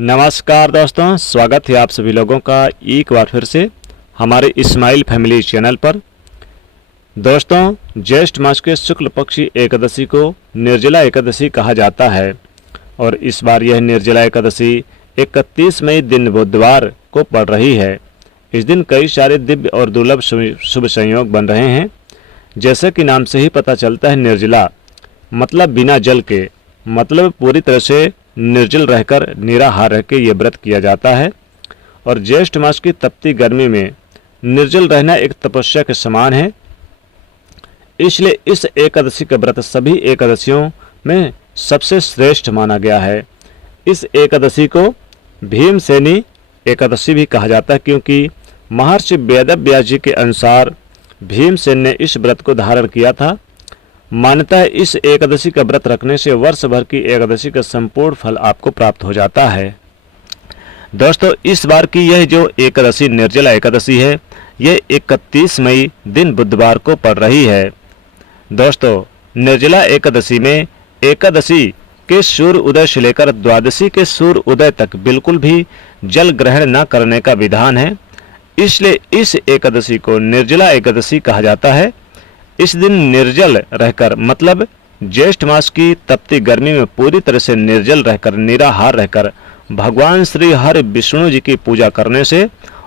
नमस्कार दोस्तों, स्वागत है आप सभी लोगों का एक बार फिर से हमारे इस्माइल फैमिली चैनल पर। दोस्तों, ज्येष्ठ मास के शुक्ल पक्षी एकादशी को निर्जला एकादशी कहा जाता है और इस बार यह निर्जला एकादशी 31 मई दिन बुधवार को पड़ रही है। इस दिन कई सारे दिव्य और दुर्लभ शुभ संयोग बन रहे हैं। जैसे कि नाम से ही पता चलता है, निर्जला मतलब बिना जल के, मतलब पूरी तरह से निर्जल रहकर निराहार रह के ये व्रत किया जाता है। और ज्येष्ठ मास की तपती गर्मी में निर्जल रहना एक तपस्या के समान है। इसलिए इस एकादशी का व्रत सभी एकादशियों में सबसे श्रेष्ठ माना गया है। इस एकादशी को भीमसेनी एकादशी भी कहा जाता है, क्योंकि महर्षि वेदव्यास जी के अनुसार भीमसेन ने इस व्रत को धारण किया था। मान्यता है इस एकादशी का व्रत रखने से वर्ष भर की एकादशी का संपूर्ण फल आपको प्राप्त हो जाता है। दोस्तों, इस बार की यह जो एकादशी निर्जला एकादशी है, यह 31 मई दिन बुधवार को पड़ रही है। दोस्तों, निर्जला एकादशी में एकादशी के सूर्य उदय से लेकर द्वादशी के सूर्य उदय तक बिल्कुल भी जल ग्रहण न करने का विधान है। इसलिए इस एकादशी को निर्जला एकादशी कहा जाता है। इस दिन निर्जल रहकर, मतलब ज्येष्ठ मास की तपती गर्मी में पूरी तरह से निर्जल रहकर, निराहार रहकर भगवान श्री हरि विष्णु जी की पूजा करने से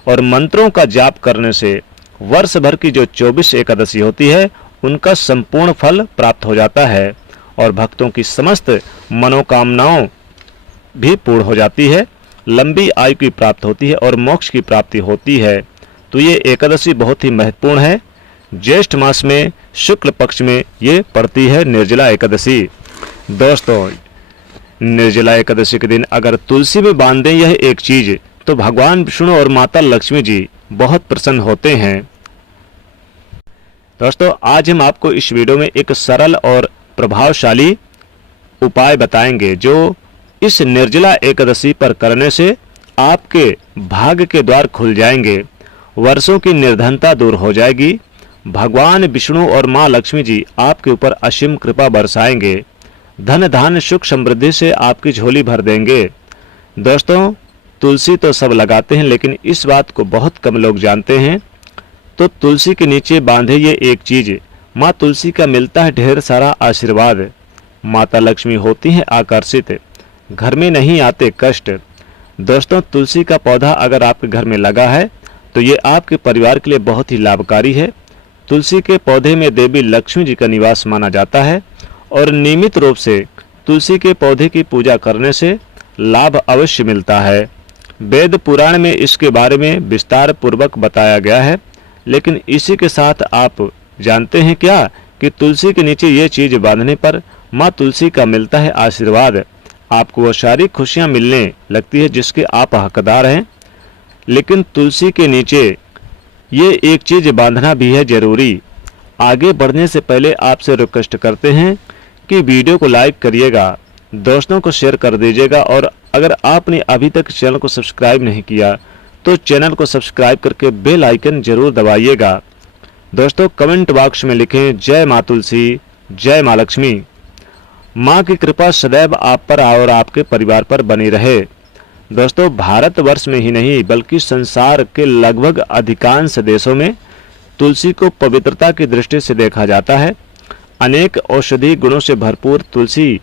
और मंत्रों का जाप करने से वर्ष भर की जो 24 एकादशी होती है उनका संपूर्ण फल प्राप्त हो जाता है और भक्तों की समस्त मनोकामनाओं भी पूर्ण हो जाती है। लंबी आयु की प्राप्ति होती है और मोक्ष की प्राप्ति होती है। तो ये एकादशी बहुत ही महत्वपूर्ण है। ज्येष्ठ मास में शुक्ल पक्ष में ये पड़ती है निर्जला एकादशी। दोस्तों, निर्जला एकादशी के दिन अगर तुलसी में बांध दें यह एक चीज, तो भगवान विष्णु और माता लक्ष्मी जी बहुत प्रसन्न होते हैं। दोस्तों, आज हम आपको इस वीडियो में एक सरल और प्रभावशाली उपाय बताएंगे जो इस निर्जला एकादशी पर करने से आपके भाग्य के द्वार खुल जाएंगे, वर्षों की निर्धनता दूर हो जाएगी, भगवान विष्णु और मां लक्ष्मी जी आपके ऊपर असीम कृपा बरसाएंगे, धन धान्य सुख समृद्धि से आपकी झोली भर देंगे। दोस्तों, तुलसी तो सब लगाते हैं, लेकिन इस बात को बहुत कम लोग जानते हैं। तो तुलसी के नीचे बांधे ये एक चीज, माँ तुलसी का मिलता है ढेर सारा आशीर्वाद। माता लक्ष्मी होती हैं आकर्षित, घर में नहीं आते कष्ट। दोस्तों, तुलसी का पौधा अगर आपके घर में लगा है तो ये आपके परिवार के लिए बहुत ही लाभकारी है। तुलसी के पौधे में देवी लक्ष्मी जी का निवास माना जाता है और नियमित रूप से तुलसी के पौधे की पूजा करने से लाभ अवश्य मिलता है। वेद पुराण में इसके बारे में विस्तार पूर्वक बताया गया है। लेकिन इसी के साथ आप जानते हैं क्या कि तुलसी के नीचे ये चीज बांधने पर माँ तुलसी का मिलता है आशीर्वाद। आपको वो सारी खुशियाँ मिलने लगती है जिसके आप हकदार हैं। लेकिन तुलसी के नीचे ये एक चीज बांधना भी है जरूरी। आगे बढ़ने से पहले आपसे रिक्वेस्ट करते हैं कि वीडियो को लाइक करिएगा, दोस्तों को शेयर कर दीजिएगा और अगर आपने अभी तक चैनल को सब्सक्राइब नहीं किया तो चैनल को सब्सक्राइब करके बेल आइकन जरूर दबाइएगा। दोस्तों, कमेंट बॉक्स में लिखें जय माँ तुलसी, जय माँ लक्ष्मी। माँ की कृपा सदैव आप पर और आपके परिवार पर बनी रहे। दोस्तों, भारतवर्ष में ही नहीं बल्कि संसार के लगभग अधिकांश देशों में तुलसी को पवित्रता की दृष्टि से देखा जाता है। अनेक औषधि गुणों से भरपूर तुलसी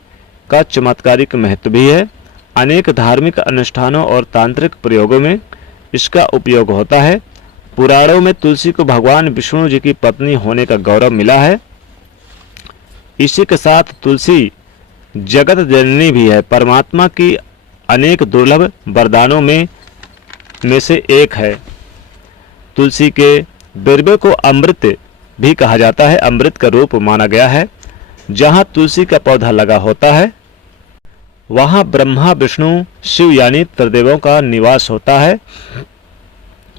का चमत्कारिक महत्व भी है। अनेक धार्मिक अनुष्ठानों और तांत्रिक प्रयोगों में इसका उपयोग होता है। पुराणों में तुलसी को भगवान विष्णु जी की पत्नी होने का गौरव मिला है। इसी के साथ तुलसी जगत जननी भी है, परमात्मा की अनेक दुर्लभ वरदानों में से एक है। तुलसी के बिरबे को अमृत भी कहा जाता है, अमृत का रूप माना गया है। जहाँ तुलसी का पौधा लगा होता है वहाँ ब्रह्मा विष्णु शिव यानी त्रिदेवों का निवास होता है।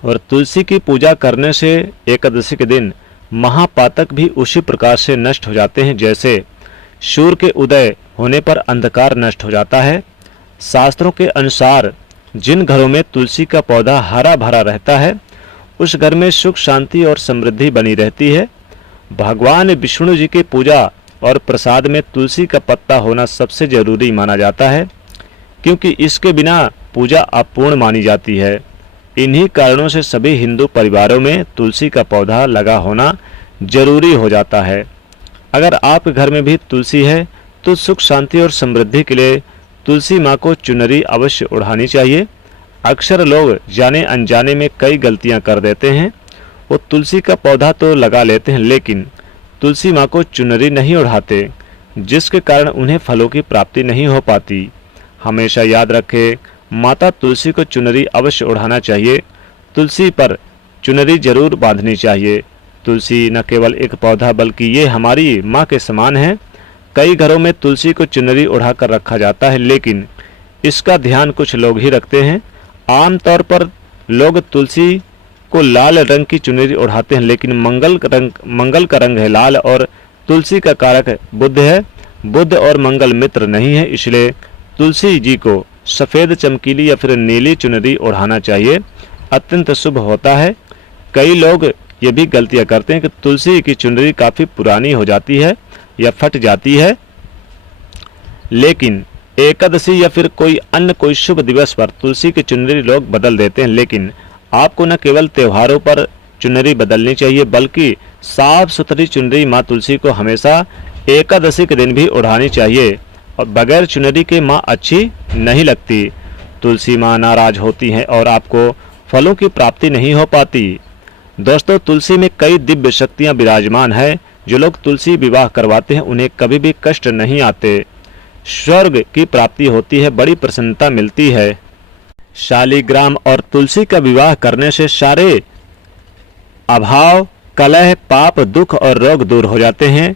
और तुलसी की पूजा करने से एकादशी के दिन महापातक भी उसी प्रकार से नष्ट हो जाते हैं जैसे सूर्य के उदय होने पर अंधकार नष्ट हो जाता है। शास्त्रों के अनुसार जिन घरों में तुलसी का पौधा हरा भरा रहता है उस घर में सुख शांति और समृद्धि बनी रहती है। भगवान विष्णु जी की पूजा और प्रसाद में तुलसी का पत्ता होना सबसे जरूरी माना जाता है। क्योंकि इसके बिना पूजा अपूर्ण मानी जाती है। इन्हीं कारणों से सभी हिंदू परिवारों में तुलसी का पौधा लगा होना जरूरी हो जाता है। अगर आपके घर में भी तुलसी है तो सुख शांति और समृद्धि के लिए तुलसी माँ को चुनरी अवश्य ओढ़ानी चाहिए। अक्सर लोग जाने अनजाने में कई गलतियाँ कर देते हैं। वो तुलसी का पौधा तो लगा लेते हैं लेकिन तुलसी माँ को चुनरी नहीं ओढ़ाते, जिसके कारण उन्हें फलों की प्राप्ति नहीं हो पाती। हमेशा याद रखें, माता तुलसी को चुनरी अवश्य ओढ़ाना चाहिए। तुलसी पर चुनरी जरूर बांधनी चाहिए। तुलसी न केवल एक पौधा बल्कि ये हमारी माँ के समान है। कई घरों में तुलसी को चुनरी ओढ़ा कर रखा जाता है लेकिन इसका ध्यान कुछ लोग ही रखते हैं। आमतौर पर लोग तुलसी को लाल रंग की चुनरी ओढ़ाते हैं लेकिन मंगल का रंग है लाल और तुलसी का कारक बुध है। बुध और मंगल मित्र नहीं है, इसलिए तुलसी जी को सफ़ेद चमकीली या फिर नीली चुनरी ओढ़ाना चाहिए, अत्यंत शुभ होता है। कई लोग ये भी गलतियां करते हैं कि तुलसी की चुनरी काफ़ी पुरानी हो जाती है या फट जाती है, लेकिन एकादशी या फिर कोई शुभ दिवस पर तुलसी की चुनरी लोग बदल देते हैं। लेकिन आपको न केवल त्योहारों पर चुनरी बदलनी चाहिए बल्कि साफ सुथरी चुनरी माँ तुलसी को हमेशा एकादशी के दिन भी ओढ़ानी चाहिए। और बगैर चुनरी के माँ अच्छी नहीं लगती। तुलसी माँ नाराज होती हैं और आपको फलों की प्राप्ति नहीं हो पाती। दोस्तों, तुलसी में कई दिव्य शक्तियाँ विराजमान है। जो लोग तुलसी विवाह करवाते हैं उन्हें कभी भी कष्ट नहीं आते, स्वर्ग की प्राप्ति होती है, बड़ी प्रसन्नता मिलती है। शालिग्राम और तुलसी का विवाह करने से सारे अभाव, कलह, पाप, दुख और रोग दूर हो जाते हैं।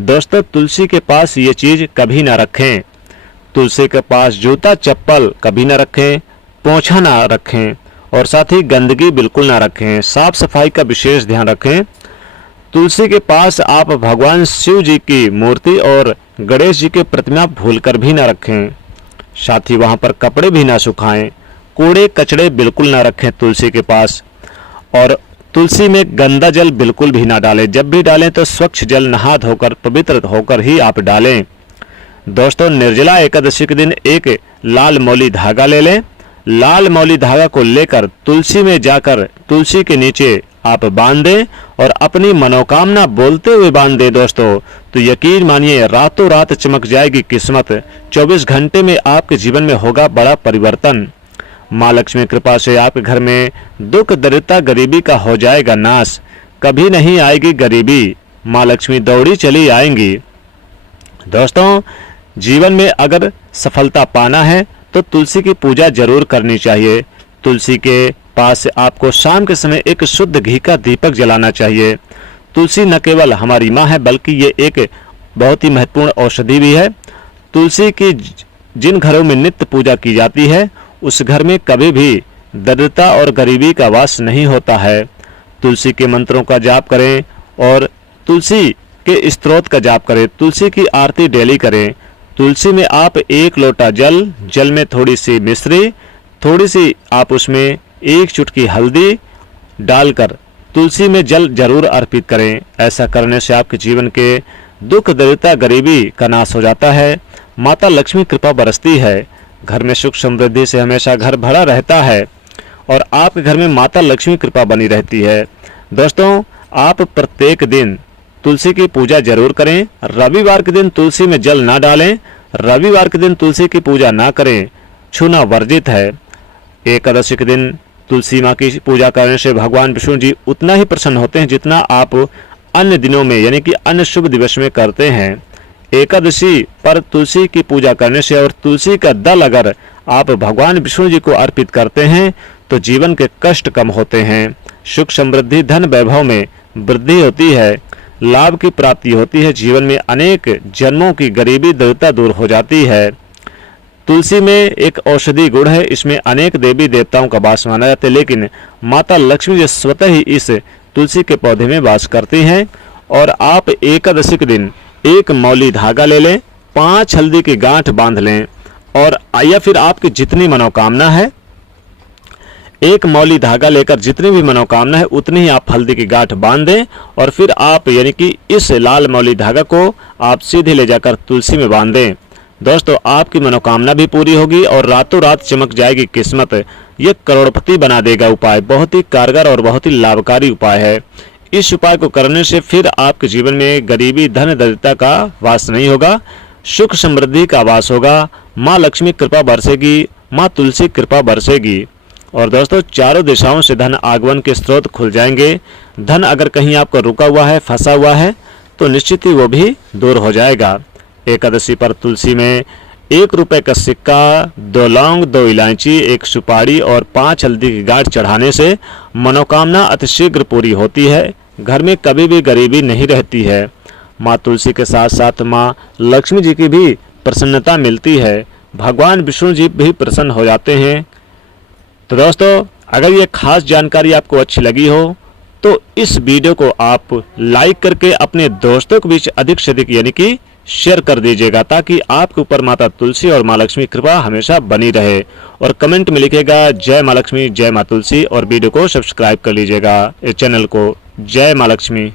दोस्तों, तुलसी के पास ये चीज कभी ना रखें। तुलसी के पास जूता चप्पल कभी ना रखें, पोंछा ना रखें और साथ ही गंदगी बिल्कुल ना रखें। साफ सफाई का विशेष ध्यान रखें। तुलसी के पास आप भगवान शिव जी की मूर्ति और गणेश जी की प्रतिमा भूलकर भी ना रखें। साथ ही वहां पर कपड़े भी ना सुखाएं। कूड़े कचड़े बिल्कुल ना रखें तुलसी के पास। और तुलसी में गंदा जल बिल्कुल भी ना डालें। जब भी डालें तो स्वच्छ जल नहा धोकर पवित्र होकर ही आप डालें। दोस्तों, निर्जला एकादशी के दिन एक लाल मौली धागा ले लें। लाल मौली धागा को लेकर तुलसी में जाकर तुलसी के नीचे आप बांध दें और अपनी मनोकामना बोलते हुए बांध दें। दोस्तों, तो यकीन मानिए रातों रात चमक जाएगी किस्मत। 24 घंटे में आपके जीवन में होगा बड़ा परिवर्तन। माँ लक्ष्मी कृपा से आपके घर में दुख, दरिद्रता, गरीबी का हो जाएगा नाश। कभी नहीं आएगी गरीबी, माँ लक्ष्मी दौड़ी चली आएंगी। दोस्तों, जीवन में अगर सफलता पाना है तो तुलसी की पूजा जरूर करनी चाहिए। तुलसी के पास आपको शाम के समय एक शुद्ध घी का दीपक जलाना चाहिए। तुलसी न केवल हमारी माँ है बल्कि ये एक बहुत ही महत्वपूर्ण औषधि भी है। तुलसी की जिन घरों में नित्य पूजा की जाती है उस घर में कभी भी दरिद्रता और गरीबी का वास नहीं होता है। तुलसी के मंत्रों का जाप करें और तुलसी के स्तोत्र का जाप करें। तुलसी की आरती डेली करें। तुलसी में आप 1 लोटा जल में थोड़ी सी मिश्री, थोड़ी सी आप उसमें 1 चुटकी हल्दी डालकर तुलसी में जल जरूर अर्पित करें। ऐसा करने से आपके जीवन के दुख, दरिद्रता, गरीबी का नाश हो जाता है। माता लक्ष्मी कृपा बरसती है। घर में सुख समृद्धि से हमेशा घर भरा रहता है और आपके घर में माता लक्ष्मी कृपा बनी रहती है। दोस्तों, आप प्रत्येक दिन तुलसी की पूजा जरूर करें। रविवार के दिन तुलसी में जल ना डालें। रविवार के दिन तुलसी की पूजा ना करें, छूना वर्जित है। एकादशी के दिन तुलसी माँ की पूजा करने से भगवान विष्णु जी उतना ही प्रसन्न होते हैं जितना आप अन्य दिनों में यानी कि अन्य शुभ दिवस में करते हैं। एकादशी पर तुलसी की पूजा करने से और तुलसी का दल अगर आप भगवान विष्णु जी को अर्पित करते हैं तो जीवन के कष्ट कम होते हैं, सुख समृद्धि, धन वैभव में वृद्धि होती है, लाभ की प्राप्ति होती है। जीवन में अनेक जन्मों की गरीबी, दरिद्रता दूर हो जाती है। तुलसी में एक औषधि गुण है। इसमें अनेक देवी देवताओं का वास माना जाता है, लेकिन माता लक्ष्मी जी स्वतः ही इस तुलसी के पौधे में वास करती हैं। और आप एकादशी के दिन एक मौली धागा ले लें, 5 हल्दी की गांठ बांध लें और या फिर आपकी जितनी मनोकामना है, एक मौली धागा लेकर जितनी भी मनोकामना है उतनी ही आप हल्दी की गांठ बांध दें और फिर आप यानी कि इस लाल मौली धागा को आप सीधे ले जाकर तुलसी में बांध दें। दोस्तों आपकी मनोकामना भी पूरी होगी और रातों रात चमक जाएगी किस्मत। ये करोड़पति बना देगा उपाय। बहुत ही कारगर और बहुत ही लाभकारी उपाय है। इस उपाय को करने से फिर आपके जीवन में गरीबी धन दरिद्रता का वास नहीं होगा, सुख समृद्धि का वास होगा। माँ लक्ष्मी कृपा बरसेगी, माँ तुलसी कृपा बरसेगी। और दोस्तों चारों दिशाओं से धन आगमन के स्रोत खुल जाएंगे। धन अगर कहीं आपका रुका हुआ है, फंसा हुआ है, तो निश्चित ही वो भी दूर हो जाएगा। एकादशी पर तुलसी में 1 रुपए का सिक्का, 2 लौंग, 2 इलायची, 1 सुपारी और 5 हल्दी की गांठ चढ़ाने से मनोकामना अतिशीघ्र पूरी होती है। घर में कभी भी गरीबी नहीं रहती है। माँ तुलसी के साथ साथ माँ लक्ष्मी जी की भी प्रसन्नता मिलती है। भगवान विष्णु जी भी प्रसन्न हो जाते हैं। तो दोस्तों अगर ये खास जानकारी आपको अच्छी लगी हो तो इस वीडियो को आप लाइक करके अपने दोस्तों के बीच अधिक से अधिक यानी कि शेयर कर दीजिएगा, ताकि आपके ऊपर माता तुलसी और माँ लक्ष्मी कृपा हमेशा बनी रहे। और कमेंट में लिखिएगा जय माँ लक्ष्मी, जय माँ तुलसी, और वीडियो को सब्सक्राइब कर लीजिएगा इस चैनल को। जय माँ लक्ष्मी।